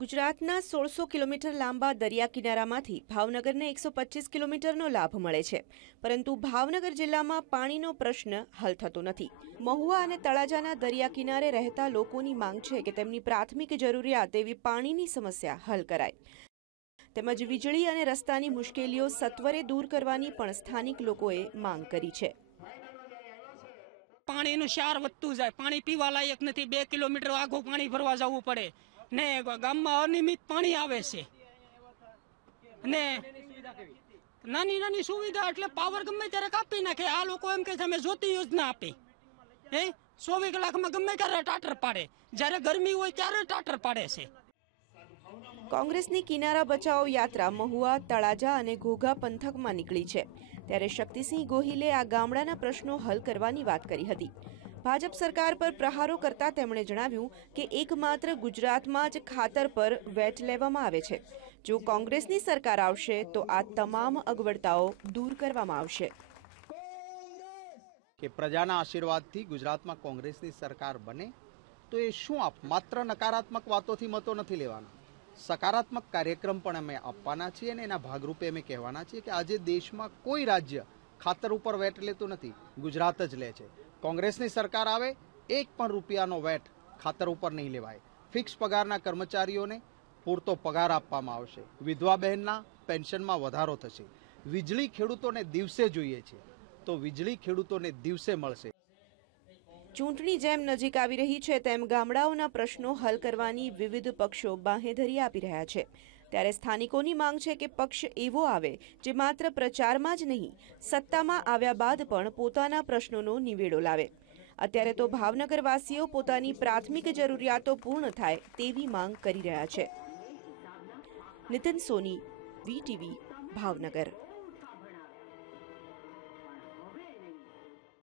ગુજરાતના સોળસો કિલોમીટર લાંબા દરિયા કિનારામાંથી ભાવનગરને એકસો પચીસ કિલોમીટરનો લાભ મળે છે. પરંતુ ભાવનગર જિલ્લામાં પાણીનો પ્રશ્ન હલ થતો નથી. મહુવા અને તળાજાના દરિયા કિનારે રહેતા લોકોની માંગ છે કે તેમની પ્રાથમિક જરૂરિયાત એવી પાણીની સમસ્યા હલ કરાય. તેમજ વીજળી અને રસ્તાની મુશ્કેલીઓ સત્વરે દૂર કરવાની પણ સ્થાનિક લોકોએ માંગ કરી છે. પાણીનું શાર વધતું જાય. પાણી પીવા લાયક નથી. બે કિલોમીટર આઘું પાણી ભરવા જવું પડે. ને ગામમાં અનિયમિત પાણી આવે છે. ને નાની નાની સુવિધા એટલે પાવર ગમે ત્યારે કાપી નાખે. આ લોકો એમ કે છે, અમે જ્યોતિ યોજના આપી. હે? ચોવીસ કલાકમાં ગમે ત્યારે ટાટર પાડે. જ્યારે ગરમી હોય ત્યારે ટાટર પાડે છે. કોંગ્રેસની કિનારા બચાવ યાત્રા મહુવા, તળાજા અને ઘોઘા પંથકમાં નીકળી છે. ત્યારે શક્તિસિંહ ગોહિલે આ ગામડાના પ્રશ્નો હલ કરવાની વાત કરી હતી. ભાજપ સરકાર પર પ્રહારો કરતા તેમણે જણાવ્યું કે એકમાત્ર ગુજરાતમાં જ ખાતર પર વેટ લેવામાં આવે છે. જો કોંગ્રેસની સરકાર આવશે, તો આ તમામ અગવડતાઓ દૂર કરવામાં આવશે. કે પ્રજાના આશીર્વાદથી ગુજરાતમાં કોંગ્રેસની સરકાર બને, તો એ શું આપ માત્ર નકારાત્મક વાતોથી મતો નથી લેવાના? સકારાત્મક કાર્યક્રમ પણ અમે આપવાના છીએ અને એના ભાગરૂપે અમે કહેવાના છીએ કે આજે દેશમાં કોઈ રાજ્ય ખાતર ઉપર વેટ લેતું નથી, ગુજરાત જ લે છે. કોંગ્રેસની સરકાર આવે, એક પણ રૂપિયાનો વેટ ખાતર ઉપર નહીં લેવાય. ફિક્સ પગારના કર્મચારીઓને પૂરતો પગાર આપવામાં આવશે. વિધવા બહેનના પેન્શનમાં વધારો થશે. વીજળી ખેડૂતોને દિવસે જોઈએ છે. તો વીજળી ખેડૂતોને દિવસે મળશે. ચૂંટણી જેમ નજીક આવી રહી છે, તેમ ગામડાઓના પ્રશ્નો હલ કરવાની વિવિધ પક્ષો બાંહેધરી આપી રહ્યા છે. ત્યારે સ્થાનિકોની માંગ છે કે પક્ષ એવો આવે, જે માત્ર પ્રચારમાં જ નહીં, સત્તામાં આવ્યા બાદ પણ પોતાના પ્રશ્નોનો નિવેડો લાવે. અત્યારે તો ભાવનગરવાસીઓ પોતાની પ્રાથમિક જરૂરિયાતો પૂર્ણ થાય તેવી માંગ કરી રહ્યા છે. નિતિન સોની વીટીવી ભાવનગર.